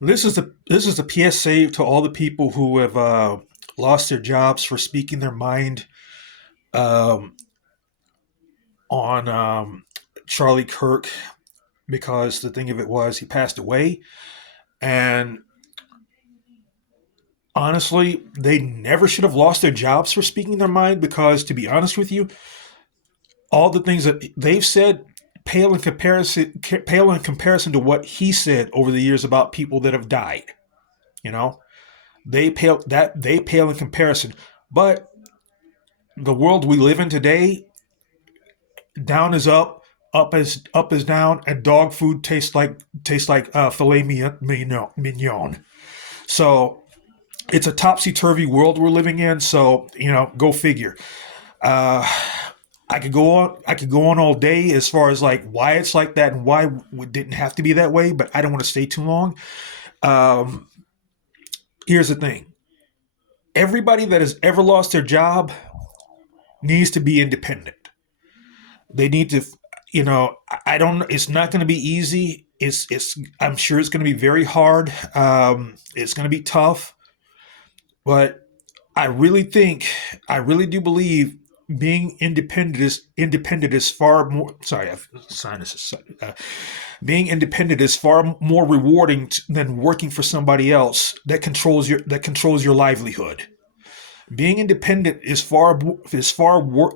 This is a PSA to all the people who have lost their jobs for speaking their mind um, on Charlie Kirk, because the thing of it was he passed away, and honestly, they never should have lost their jobs for speaking their mind, because, to be honest with you, all the things that they've said pale in comparison to what he said over the years about people that have died. You know, they pale in comparison. But the world we live in today, down is up is down, and dog food tastes like filet mignon. So it's a topsy turvy world we're living in. So go figure. Uh, I could go on all day as far as like why it's like that and why it didn't have to be that way, but I don't want to stay too long. Um, Here's the thing: everybody that has ever lost their job needs to be independent. They need to, I don't. It's not going to be easy. It's. I'm sure it's going to be very hard. It's going to be tough, but I really think, I really do believe being independent is far more. Sorry, I've sinuses. Being independent is far more rewarding than working for somebody else that controls your livelihood. Being independent is far more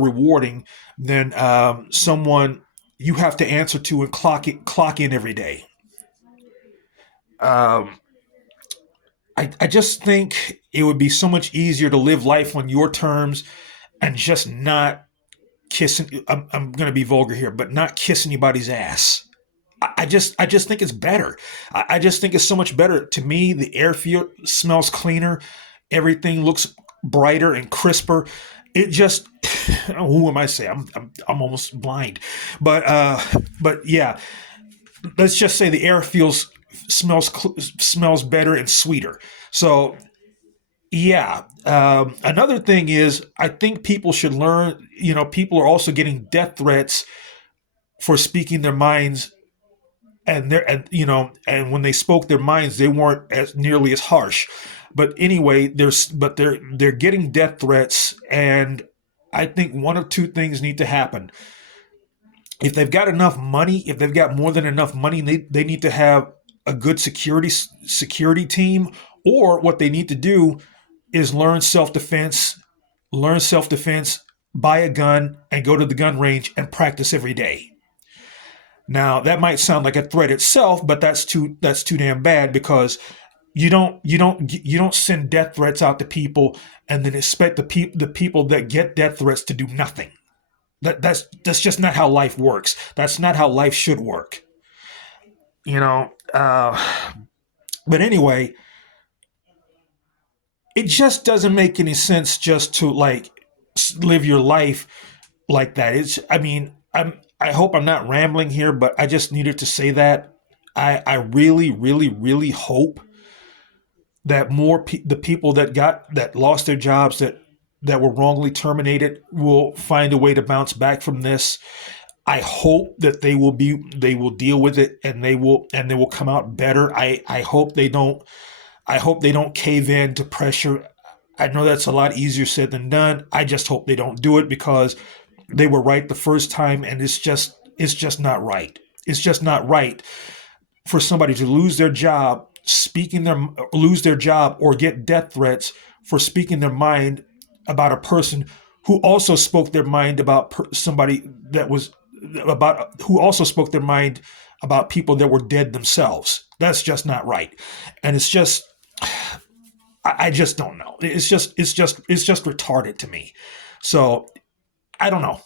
rewarding than someone you have to answer to and clock in every day. Um, I just think it would be so much easier to live life on your terms and just not kissing. I'm going to be vulgar here, but not kiss anybody's ass. I just think it's better. I just think it's so much better. To me, the air smells cleaner. Everything looks brighter and crisper. It just, who am I saying? I'm almost blind, but yeah. Let's just say the air smells better and sweeter. So yeah. Another thing is, I think people should learn. People are also getting death threats for speaking their minds, and when they spoke their minds, they weren't as nearly as harsh. But anyway, they're getting death threats, and I think one of two things need to happen. If they've got enough money, if they've got more than enough money, they need to have a good security team, or what they need to do is learn self defense, buy a gun, and go to the gun range and practice every day. Now that might sound like a threat itself, but that's too damn bad, because you don't send death threats out to people and then expect the people that get death threats to do nothing. That's just not how life works. That's not how life should work. You know. But anyway, it just doesn't make any sense just to like live your life like that. I mean, I hope I'm not rambling here, but I just needed to say that. I really, really, really hope that the people that lost their jobs, that were wrongly terminated, will find a way to bounce back from this. I hope that they will deal with it, and they will come out better. I hope they don't cave in to pressure. I know that's a lot easier said than done. I just hope they don't do it, because they were right the first time, and it's just not right. It's just not right for somebody to lose their job or get death threats for speaking their mind about a person who also spoke their mind about somebody that was about who also spoke their mind about people that were dead themselves. That's just not right. And it's just, I just don't know. It's just retarded to me. So I don't know.